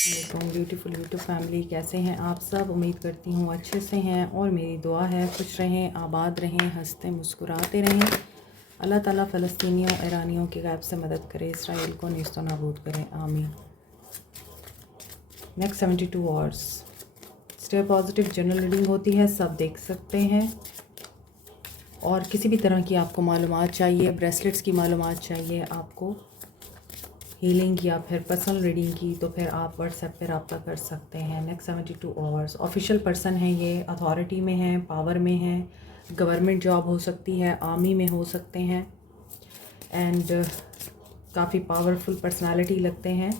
Beautiful YouTube family, कैसे हैं आप सब? उम्मीद करती हूँ अच्छे से हैं और मेरी दुआ है खुश रहें, आबाद रहें, हंसते मुस्कुराते रहें। अल्लाह ताला फ़लस्तीनियों ईरानियों के गैब से मदद करे, इसराइल को नेस्तो नाबूद करें, आमीन। Next 72 hours stay positive general reading होती है, सब देख सकते हैं। और किसी भी तरह की आपको मालूमात चाहिए, ब्रेसलेट्स की मालूमात चाहिए आपको, हीलिंग या फिर पर्सनल रीडिंग की, तो फिर आप व्हाट्सएप पर रब्ता कर सकते हैं। नेक्स्ट 72 आवर्स ऑफिशियल पर्सन है, ये अथॉरिटी में है, पावर में है, गवर्नमेंट जॉब हो सकती है, आर्मी में हो सकते हैं एंड काफ़ी पावरफुल पर्सनालिटी लगते हैं।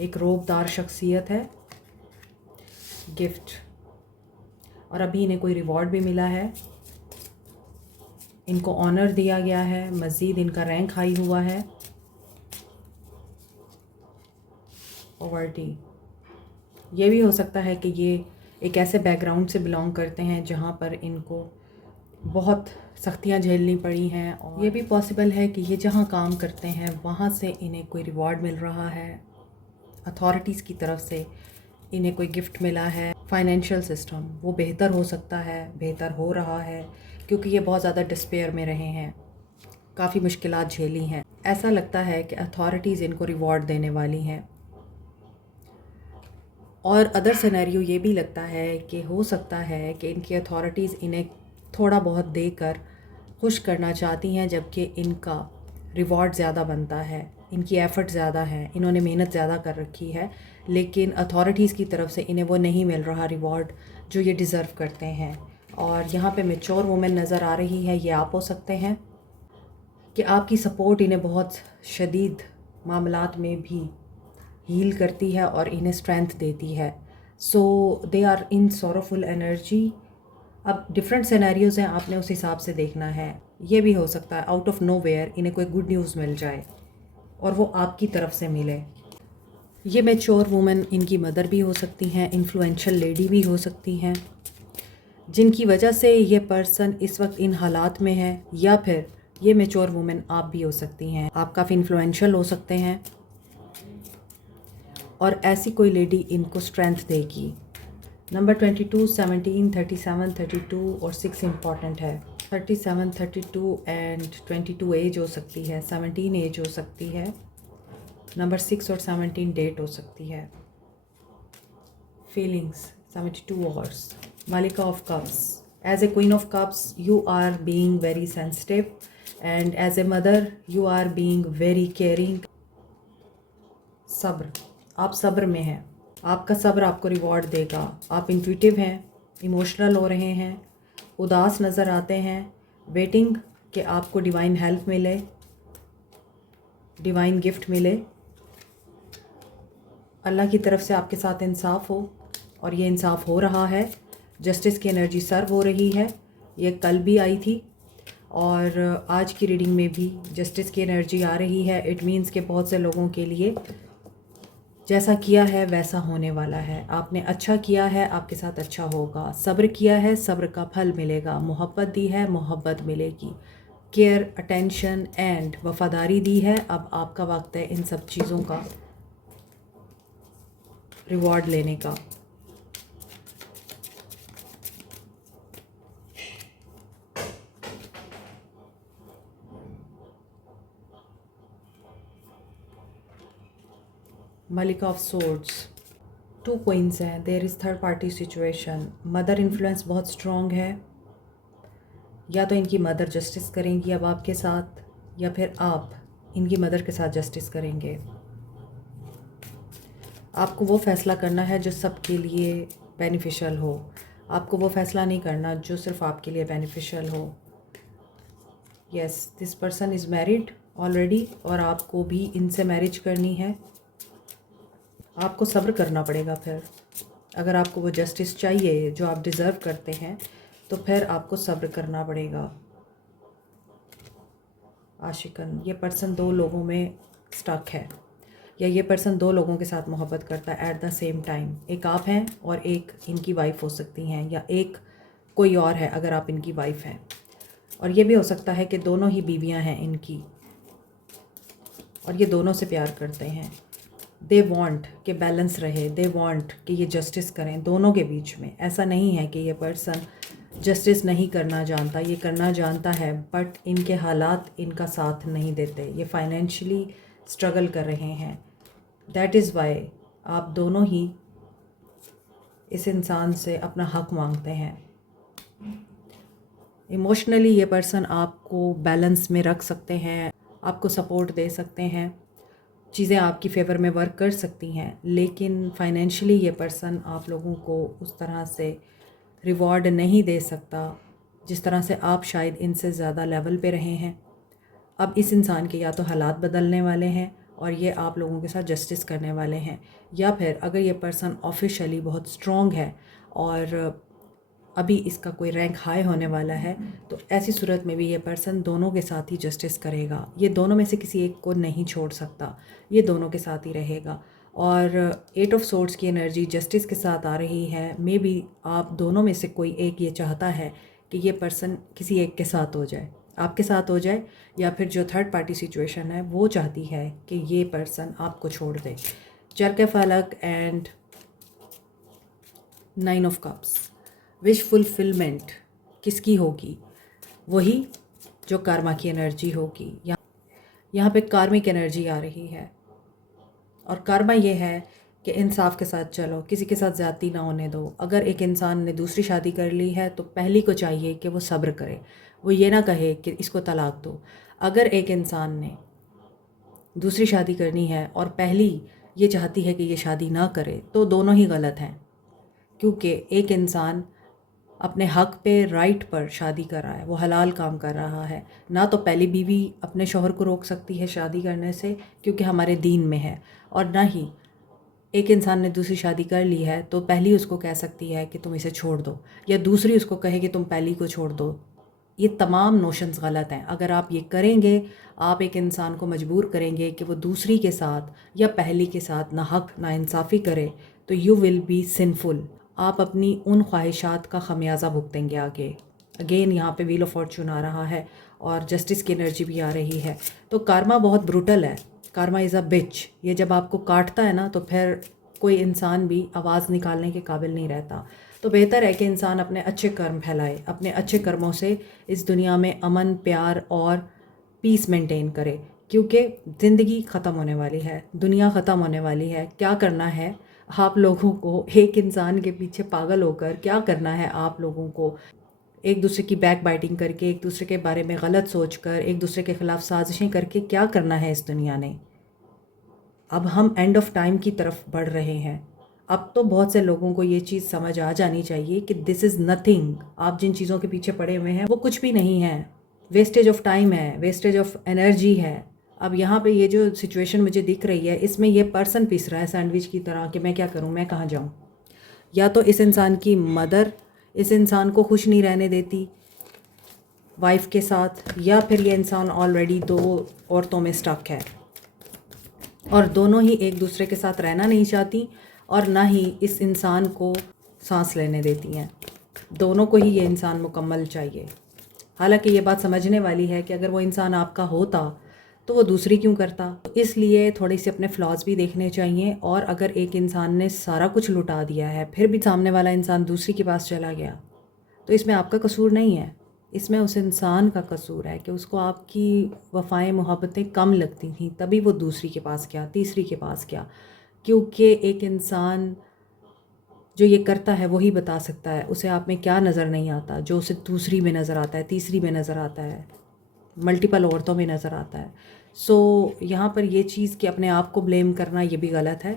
एक रोबदार शख्सियत है। गिफ्ट, और अभी इन्हें कोई रिवॉर्ड भी मिला है, इनको ऑनर दिया गया है, मज़ीद इनका रैंक हाई हुआ है। पॉवर्टी, ये भी हो सकता है कि ये एक ऐसे बैकग्राउंड से बिलोंग करते हैं जहाँ पर इनको बहुत सख्तियाँ झेलनी पड़ी हैं, और ये भी पॉसिबल है कि ये जहाँ काम करते हैं वहाँ से इन्हें कोई रिवॉर्ड मिल रहा है, अथॉरिटीज़ की तरफ से इन्हें कोई गिफ्ट मिला है। फाइनेंशियल सिस्टम वो बेहतर हो सकता है, बेहतर हो रहा है, क्योंकि ये बहुत ज़्यादा डिस्पेयर में रहे हैं, काफ़ी मुश्किलात झेली हैं। ऐसा लगता है कि अथॉरिटीज़ इनको रिवॉर्ड देने वाली हैं। और अदर सिनेरियो ये भी लगता है कि हो सकता है कि इनकी अथॉरिटीज़ इन्हें थोड़ा बहुत देकर खुश करना चाहती हैं, जबकि इनका रिवॉर्ड ज़्यादा बनता है, इनकी एफ़र्ट ज़्यादा है, इन्होंने मेहनत ज़्यादा कर रखी है, लेकिन अथॉरिटीज़ की तरफ से इन्हें वो नहीं मिल रहा रिवॉर्ड जो ये डिज़र्व करते हैं। और यहाँ पे मैच्योर वुमेन नज़र आ रही है, ये आप हो सकते हैं कि आपकी सपोर्ट इन्हें बहुत शदीद मामलात में भी हील करती है और इन्हें स्ट्रेंथ देती है। So they are in sorrowful energy. अब डिफरेंट सिनेरियोज़ हैं, आपने उस हिसाब से देखना है। ये भी हो सकता है आउट ऑफ नोवेयर इन्हें कोई गुड न्यूज़ मिल जाए और वो आपकी तरफ से मिले। ये मैच्योर वुमेन इनकी मदर भी हो सकती हैं, इन्फ्लुएंशियल लेडी भी हो सकती हैं, जिनकी वजह से ये पर्सन इस वक्त इन हालात में है, या फिर ये मैच्योर वुमेन आप भी हो सकती हैं। आप काफ़ी इन्फ्लुएंशियल हो सकते हैं और ऐसी कोई लेडी इनको स्ट्रेंथ देगी। नंबर 22, 17, 37, 32 और 6 इम्पॉर्टेंट है। 37, 32 एंड 22 एज हो सकती है, 17 एज हो सकती है, नंबर 6 और 17 डेट हो सकती है। Feelings 72 hours. मालिका of cups, as a queen of cups you are being very sensitive and as a mother you are being very caring. सब्र, आप सब्र में हैं, आपका सब्र आपको रिवॉर्ड देगा। आप इंट्यूटिव हैं, इमोशनल हो रहे हैं, उदास नज़र आते हैं, वेटिंग कि आपको डिवाइन हेल्प मिले, डिवाइन गिफ्ट मिले, अल्लाह की तरफ से आपके साथ इंसाफ हो, और ये इंसाफ हो रहा है। जस्टिस की एनर्जी सर्व हो रही है, ये कल भी आई थी और आज की रीडिंग में भी जस्टिस की एनर्जी आ रही है। इट मीन्स कि बहुत से लोगों के लिए जैसा किया है वैसा होने वाला है। आपने अच्छा किया है, आपके साथ अच्छा होगा। सब्र किया है, सब्र का फल मिलेगा। मोहब्बत दी है, मोहब्बत मिलेगी। केयर, अटेंशन एंड वफादारी दी है। अब आपका वक्त है इन सब चीज़ों का रिवॉर्ड लेने का। मालिका ऑफ सोर्ड्स, 2 क्वींस हैं। There is third party situation. Mother influence बहुत स्ट्रॉन्ग है, या तो इनकी मदर जस्टिस करेंगी अब आपके साथ, या फिर आप इनकी मदर के साथ जस्टिस करेंगे। आपको वो फ़ैसला करना है जो सबके लिए बेनिफिशियल हो। आपको वो फ़ैसला नहीं करना जो सिर्फ आपके लिए बेनिफिशियल हो। Yes, this person is married already और आपको भी इनसे मैरिज करनी है। आपको सब्र करना पड़ेगा फिर। अगर आपको वो जस्टिस चाहिए जो आप डिज़र्व करते हैं, तो फिर आपको सब्र करना पड़ेगा। आशिकन, ये पर्सन 2 लोगों में स्टक है, या ये पर्सन 2 लोगों के साथ मोहब्बत करता है एट द सेम टाइम। एक आप हैं और एक इनकी वाइफ हो सकती हैं, या एक कोई और है अगर आप इनकी वाइफ हैं। और ये भी हो सकता है कि दोनों ही बीवियां हैं इनकी और ये दोनों से प्यार करते हैं। दे वांट कि बैलेंस रहे, दे वांट कि ये जस्टिस करें दोनों के बीच में। ऐसा नहीं है कि ये पर्सन जस्टिस नहीं करना जानता, ये करना जानता है, बट इनके हालात इनका साथ नहीं देते, ये फाइनेंशियली स्ट्रगल कर रहे हैं। दैट इज़ वाई आप दोनों ही इस इंसान से अपना हक मांगते हैं। इमोशनली ये पर्सन आपको बैलेंस में रख सकते हैं, आपको सपोर्ट दे सकते हैं, चीज़ें आपकी फ़ेवर में वर्क कर सकती हैं, लेकिन फाइनेंशियली ये पर्सन आप लोगों को उस तरह से रिवॉर्ड नहीं दे सकता जिस तरह से आप शायद इनसे ज़्यादा लेवल पे रहे हैं। अब इस इंसान के या तो हालात बदलने वाले हैं और ये आप लोगों के साथ जस्टिस करने वाले हैं, या फिर अगर ये पर्सन ऑफिशियली बहुत स्ट्रॉन्ग है और अभी इसका कोई रैंक हाई होने वाला है, तो ऐसी सूरत में भी ये पर्सन दोनों के साथ ही जस्टिस करेगा। ये दोनों में से किसी एक को नहीं छोड़ सकता, ये दोनों के साथ ही रहेगा। और 8 ऑफ सोर्ड्स की एनर्जी जस्टिस के साथ आ रही है। मे बी आप दोनों में से कोई एक ये चाहता है कि ये पर्सन किसी एक के साथ हो जाए, आपके साथ हो जाए, या फिर जो थर्ड पार्टी सिचुएशन है वो चाहती है कि ये पर्सन आपको छोड़ दे। चरके फलक and 9 of cups. Wish fulfilment किसकी होगी? वही जो कर्मा की एनर्जी होगी। यहाँ पे कार्मिक एनर्जी आ रही है और कर्मा ये है कि इंसाफ के साथ चलो, किसी के साथ ज़्यादती ना होने दो। अगर एक इंसान ने दूसरी शादी कर ली है तो पहली को चाहिए कि वो सब्र करे, वो ये ना कहे कि इसको तलाक दो। अगर एक इंसान ने दूसरी शादी करनी है और पहली ये चाहती है कि ये शादी ना करे, तो दोनों ही गलत हैं, क्योंकि एक इंसान अपने हक पे, राइट पर शादी कर रहा है, वो हलाल काम कर रहा है। ना तो पहली बीवी अपने शौहर को रोक सकती है शादी करने से क्योंकि हमारे दीन में है, और ना ही एक इंसान ने दूसरी शादी कर ली है तो पहली उसको कह सकती है कि तुम इसे छोड़ दो, या दूसरी उसको कहे कि तुम पहली को छोड़ दो। ये तमाम नोशंस गलत हैं। अगर आप ये करेंगे, आप एक इंसान को मजबूर करेंगे कि वो दूसरी के साथ या पहली के साथ ना हक ना इंसाफ़ी करे, तो यू विल बी सिनफुल। आप अपनी उन ख्वाहिशात का खमियाजा भुगतेंगे आगे। अगेन यहाँ पे व्हील ऑफ फॉर्चून आ रहा है और जस्टिस की एनर्जी भी आ रही है। तो कार्मा बहुत ब्रूटल है। कार्मा इज़ अ बिच। ये जब आपको काटता है ना, तो फिर कोई इंसान भी आवाज़ निकालने के काबिल नहीं रहता। तो बेहतर है कि इंसान अपने अच्छे कर्म फैलाए, अपने अच्छे कर्मों से इस दुनिया में अमन, प्यार और पीस मेंटेन करे, क्योंकि ज़िंदगी ख़त्म होने वाली है, दुनिया ख़त्म होने वाली है। क्या करना है आप लोगों को? एक इंसान के पीछे पागल होकर क्या करना है आप लोगों को? एक दूसरे की बैक बाइटिंग करके, एक दूसरे के बारे में गलत सोचकर, एक दूसरे के ख़िलाफ़ साजिशें करके क्या करना है इस दुनिया ने? अब हम एंड ऑफ टाइम की तरफ बढ़ रहे हैं। अब तो बहुत से लोगों को ये चीज़ समझ आ जानी चाहिए कि दिस इज़ नथिंग। आप जिन चीज़ों के पीछे पड़े हुए हैं वो कुछ भी नहीं है, वेस्टेज ऑफ टाइम है, वेस्टेज ऑफ एनर्जी है। अब यहाँ पे ये जो सिचुएशन मुझे दिख रही है, इसमें ये पर्सन पिस रहा है सैंडविच की तरह कि मैं क्या करूँ, मैं कहाँ जाऊँ। या तो इस इंसान की मदर इस इंसान को खुश नहीं रहने देती वाइफ के साथ, या फिर ये इंसान ऑलरेडी दो औरतों में स्टक है और दोनों ही एक दूसरे के साथ रहना नहीं चाहती और ना ही इस इंसान को सांस लेने देती हैं। दोनों को ही ये इंसान मुकम्मल चाहिए। हालांकि ये बात समझने वाली है कि अगर वो इंसान आपका होता तो वो दूसरी क्यों करता। इसलिए थोड़ी सी अपने फ्लॉज भी देखने चाहिए। और अगर एक इंसान ने सारा कुछ लुटा दिया है फिर भी सामने वाला इंसान दूसरी के पास चला गया, तो इसमें आपका कसूर नहीं है, इसमें उस इंसान का कसूर है कि उसको आपकी वफ़ाएं मोहब्बतें कम लगती थी, तभी वो दूसरी के पास गया, तीसरी के पास गया। क्योंकि एक इंसान जो ये करता है वही बता सकता है उसे आप में क्या नज़र नहीं आता, जो उसे दूसरी में नज़र आता है, तीसरी में नज़र आता है, मल्टीपल औरतों में नज़र आता है। सो यहाँ पर ये चीज़ कि अपने आप को ब्लेम करना ये भी गलत है।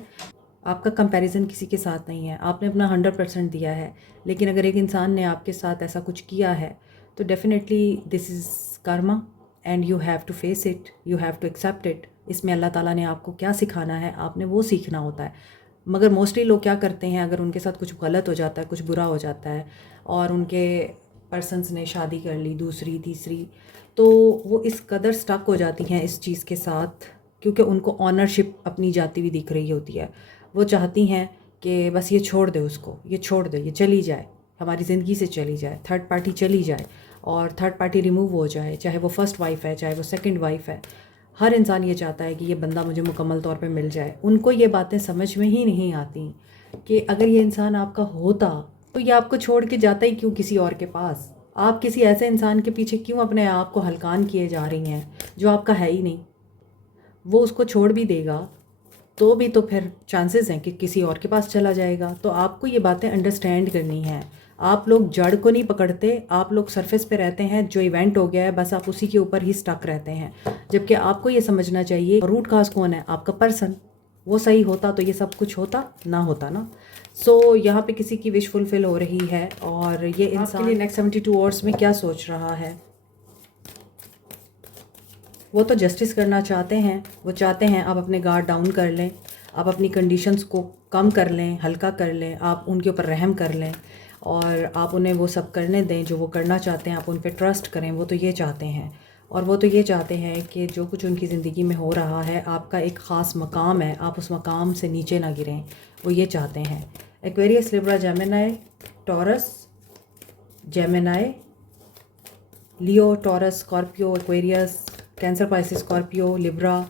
आपका कंपैरिजन किसी के साथ नहीं है, आपने अपना 100% दिया है। लेकिन अगर एक इंसान ने आपके साथ ऐसा कुछ किया है तो definitely this is karma and you have to face it, you have to accept it. इसमें अल्लाह ताला ने आपको क्या सिखाना है, आपने वो सीखना होता है। मगर मोस्टली लोग क्या करते हैं, अगर उनके साथ कुछ गलत हो जाता है, कुछ बुरा हो जाता है और उनके पर्सन्स ने शादी कर ली दूसरी तीसरी, तो वो इस कदर स्टक हो जाती हैं इस चीज़ के साथ, क्योंकि उनको ऑनरशिप अपनी जाती हुई दिख रही होती है। वो चाहती हैं कि बस ये छोड़ दे, उसको ये छोड़ दे, ये चली जाए, हमारी ज़िंदगी से चली जाए, थर्ड पार्टी चली जाए और थर्ड पार्टी रिमूव हो जाए, चाहे वो फर्स्ट वाइफ है चाहे वो सेकंड वाइफ है। हर इंसान ये चाहता है कि ये बंदा मुझे मुकम्मल तौर पे मिल जाए। उनको ये बातें समझ में ही नहीं आती कि अगर ये इंसान आपका होता तो ये आपको छोड़ के जाता ही क्यों किसी और के पास। आप किसी ऐसे इंसान के पीछे क्यों अपने आप को हलकान किए जा रही हैं जो आपका है ही नहीं। वो उसको छोड़ भी देगा तो भी तो फिर चांसेस हैं कि किसी और के पास चला जाएगा। तो आपको ये बातें अंडरस्टैंड करनी है। आप लोग जड़ को नहीं पकड़ते, आप लोग सरफेस पे रहते हैं। जो इवेंट हो गया है बस आप उसी के ऊपर ही स्टक रहते हैं, जबकि आपको ये समझना चाहिए रूट काज कौन है, आपका पर्सन। वो सही होता तो ये सब कुछ होता ना होता ना। सो यहाँ पे किसी की विश फुलफिल हो रही है और ये इंसान के नेक्स्ट 72 आवर्स में क्या सोच रहा है। वो तो जस्टिस करना चाहते हैं। वो चाहते हैं आप अपने गार्ड डाउन कर लें, आप अपनी कंडीशंस को कम कर लें, हल्का कर लें, आप उनके ऊपर रहम कर लें और आप उन्हें वो सब करने दें जो वो करना चाहते हैं। आप उन पे ट्रस्ट करें। वो तो ये चाहते हैं। और वो तो ये चाहते हैं कि जो कुछ उनकी ज़िंदगी में हो रहा है, आपका एक ख़ास मकाम है, आप उस मकाम से नीचे ना गिरें। वो ये चाहते हैं। Aquarius, Libra, Gemini, Taurus, Gemini, Leo, Taurus, Scorpio, Aquarius, Cancer, Pisces, Scorpio, Libra,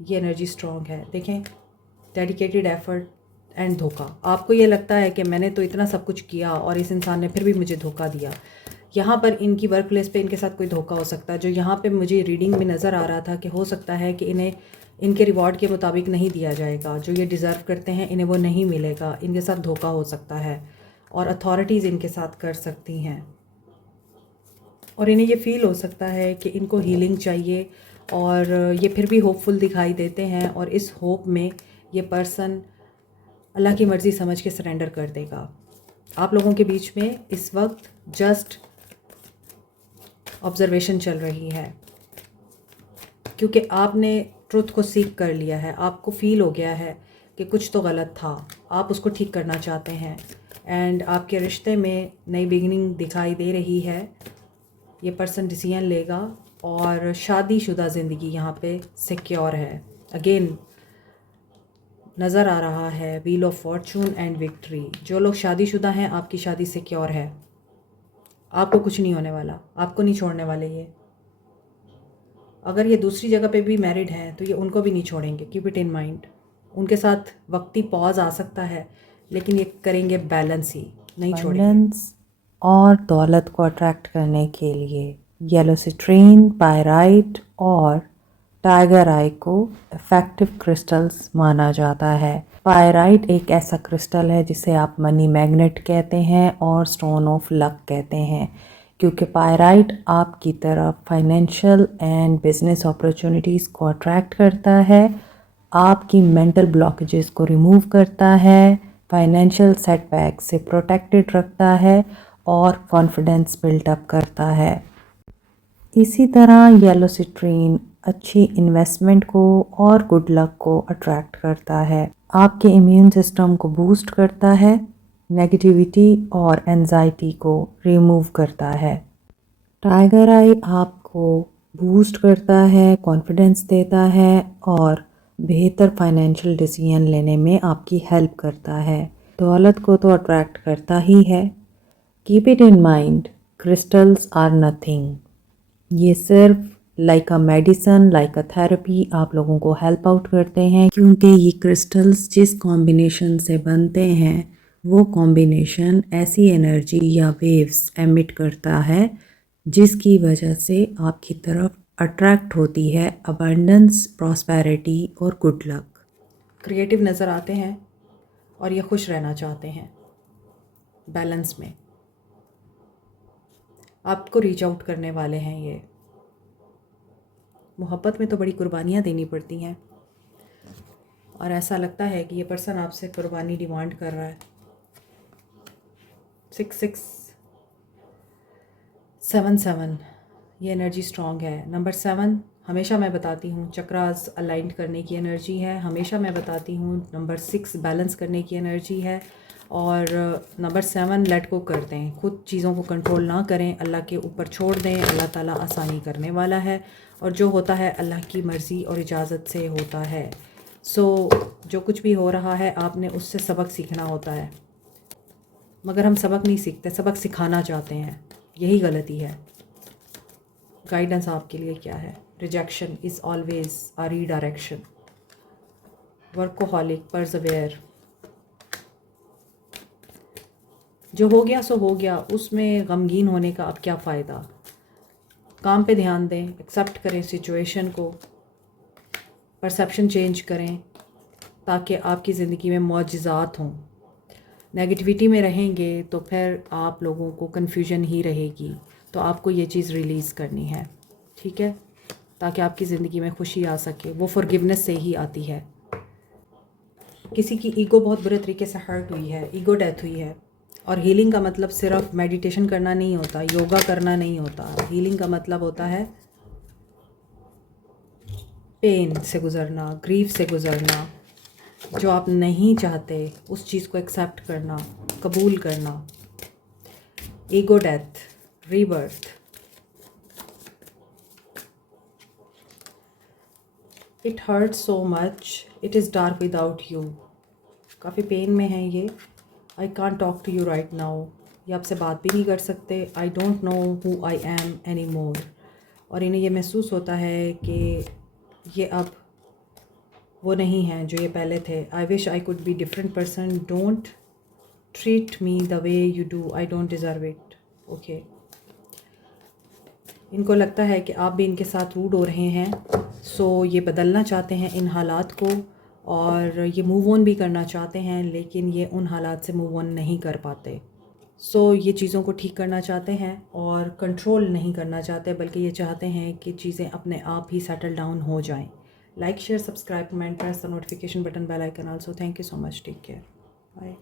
ये एनर्जी स्ट्रॉन्ग है। देखें, डेडिकेटेड, एफर्ट एंड धोखा। आपको ये लगता है कि मैंने तो इतना सब कुछ किया और इस इंसान ने फिर भी मुझे धोखा दिया। यहाँ पर इनकी वर्क प्लेस पे इनके साथ कोई धोखा हो सकता है, जो यहाँ पे मुझे रीडिंग में नज़र आ रहा था कि हो सकता है कि इन्हें इनके रिवॉर्ड के मुताबिक नहीं दिया जाएगा। जो ये डिज़र्व करते हैं इन्हें वो नहीं मिलेगा। इनके साथ धोखा हो सकता है और अथॉरिटीज़ इनके साथ कर सकती हैं और इन्हें ये फ़ील हो सकता है कि इनको हीलिंग चाहिए और ये फिर भी होपफुल दिखाई देते हैं और इस होप में ये पर्सन अल्लाह की मर्ज़ी समझ के सरेंडर कर देगा। आप लोगों के बीच में इस वक्त जस्ट ऑब्जर्वेशन चल रही है क्योंकि आपने ट्रुथ को सीख कर लिया है। आपको फ़ील हो गया है कि कुछ तो गलत था, आप उसको ठीक करना चाहते हैं एंड आपके रिश्ते में नई बिगिनिंग दिखाई दे रही है। ये पर्सन डिसीजन लेगा और शादीशुदा ज़िंदगी यहाँ पे सिक्योर है। अगेन नज़र आ रहा है wheel of Fortune and victory. जो लोग शादीशुदा हैं आपकी शादी सिक्योर है। आपको कुछ नहीं होने वाला, आपको नहीं छोड़ने वाले ये। अगर ये दूसरी जगह पे भी मैरिड हैं तो ये उनको भी नहीं छोड़ेंगे। Keep it in mind. उनके साथ वक्ती पॉज आ सकता है लेकिन ये करेंगे बैलेंस ही, नहीं छोड़ेंगे। और दौलत को अट्रैक्ट करने के लिए येलो सिट्रीन, पायराइट और टाइगर आई को इफ़ेक्टिव क्रिस्टल्स माना जाता है। पायराइट एक ऐसा क्रिस्टल है जिसे आप मनी मैग्नेट कहते हैं और स्टोन ऑफ लक कहते हैं, क्योंकि पायराइट आपकी तरफ फाइनेंशियल एंड बिजनेस अपॉर्चुनिटीज़ को अट्रैक्ट करता है, आपकी मेंटल ब्लॉकेजेस को रिमूव करता है, फाइनेंशियल सेटबैक से प्रोटेक्टेड रखता है और कॉन्फिडेंस बिल्टअप करता है। इसी तरह येलो सिट्रीन अच्छी इन्वेस्टमेंट को और गुड लक को अट्रैक्ट करता है, आपके इम्यून सिस्टम को बूस्ट करता है, नेगेटिविटी और एंजाइटी को रिमूव करता है। टाइगर आई आपको बूस्ट करता है, कॉन्फिडेंस देता है और बेहतर फाइनेंशियल डिसीजन लेने में आपकी हेल्प करता है। दौलत को तो अट्रैक्ट करता ही है। Keep it in mind, crystals are nothing. ये सिर्फ like a medicine, like a therapy आप लोगों को हेल्प आउट करते हैं, क्योंकि ये क्रिस्टल्स जिस कॉम्बिनेशन से बनते हैं वो कॉम्बिनेशन ऐसी एनर्जी या वेव्स एमिट करता है जिसकी वजह से आपकी तरफ अट्रैक्ट होती है अबंडेंस, प्रॉस्पेरिटी और गुड लक। क्रिएटिव नज़र आते हैं और ये खुश रहना चाहते हैं बैलेंस में। आपको रीच आउट करने वाले हैं ये। मोहब्बत में तो बड़ी कुर्बानियाँ देनी पड़ती हैं और ऐसा लगता है कि ये पर्सन आपसे कुर्बानी डिमांड कर रहा है। 6677 ये एनर्जी स्ट्रॉन्ग है। नंबर 7 हमेशा मैं बताती हूँ चक्रास अलाइंड करने की एनर्जी है। हमेशा मैं बताती हूँ नंबर 6 बैलेंस करने की एनर्जी है और नंबर 7 लेट गो कर दें। खुद चीज़ों को कंट्रोल ना करें, अल्लाह के ऊपर छोड़ दें। अल्लाह ताला आसानी करने वाला है और जो होता है अल्लाह की मर्ज़ी और इजाज़त से होता है। जो कुछ भी हो रहा है आपने उससे सबक सीखना होता है, मगर हम सबक नहीं सीखते, सबक सिखाना चाहते हैं। यही गलती है। गाइडेंस आपके लिए क्या है? Rejection is always a redirection. Workaholic, persevere. जो हो गया सो हो गया, उसमें गमगीन होने का अब क्या फ़ायदा। काम पे ध्यान दें, एक्सेप्ट करें सिचुएशन को, परसेप्शन चेंज करें ताकि आपकी ज़िंदगी में मौजज़ात हों। नेगेटिविटी में रहेंगे तो फिर आप लोगों को कन्फ्यूजन ही रहेगी। तो आपको ये चीज़ रिलीज़ करनी है, ठीक है, ताकि आपकी ज़िंदगी में खुशी आ सके। वो फॉरगिवनेस से ही आती है। किसी की ईगो बहुत बुरे तरीके से हर्ट हुई है, ईगो डेथ हुई है। और हीलिंग का मतलब सिर्फ मेडिटेशन करना नहीं होता, योगा करना नहीं होता। हीलिंग का मतलब होता है पेन से गुज़रना, ग्रीफ से गुज़रना, जो आप नहीं चाहते उस चीज़ को एक्सेप्ट करना, कबूल करना। Ego death, rebirth. It hurt so much, it is dark without you. काफ़ी पेन में है ये। I can't talk to you right now. ये आपसे बात भी नहीं कर सकते। I don't know who I am anymore. और इन्हें ये महसूस होता है कि ये अब वो नहीं हैं जो ये पहले थे। I wish I could be different person. Don't treat me the way you do, I don't deserve it. Okay, इनको लगता है कि आप भी इनके साथ रूड हो रहे हैं, सो ये बदलना चाहते हैं इन हालात को, और ये मूव ऑन भी करना चाहते हैं, लेकिन ये उन हालात से मूव ऑन नहीं कर पाते। सो ये चीज़ों को ठीक करना चाहते हैं और कंट्रोल नहीं करना चाहते, बल्कि ये चाहते हैं कि चीज़ें अपने आप ही सेटल डाउन हो जाएं। Like, share, subscribe, comment, press the notification button, bell icon also. Thank you so much, take care, bye.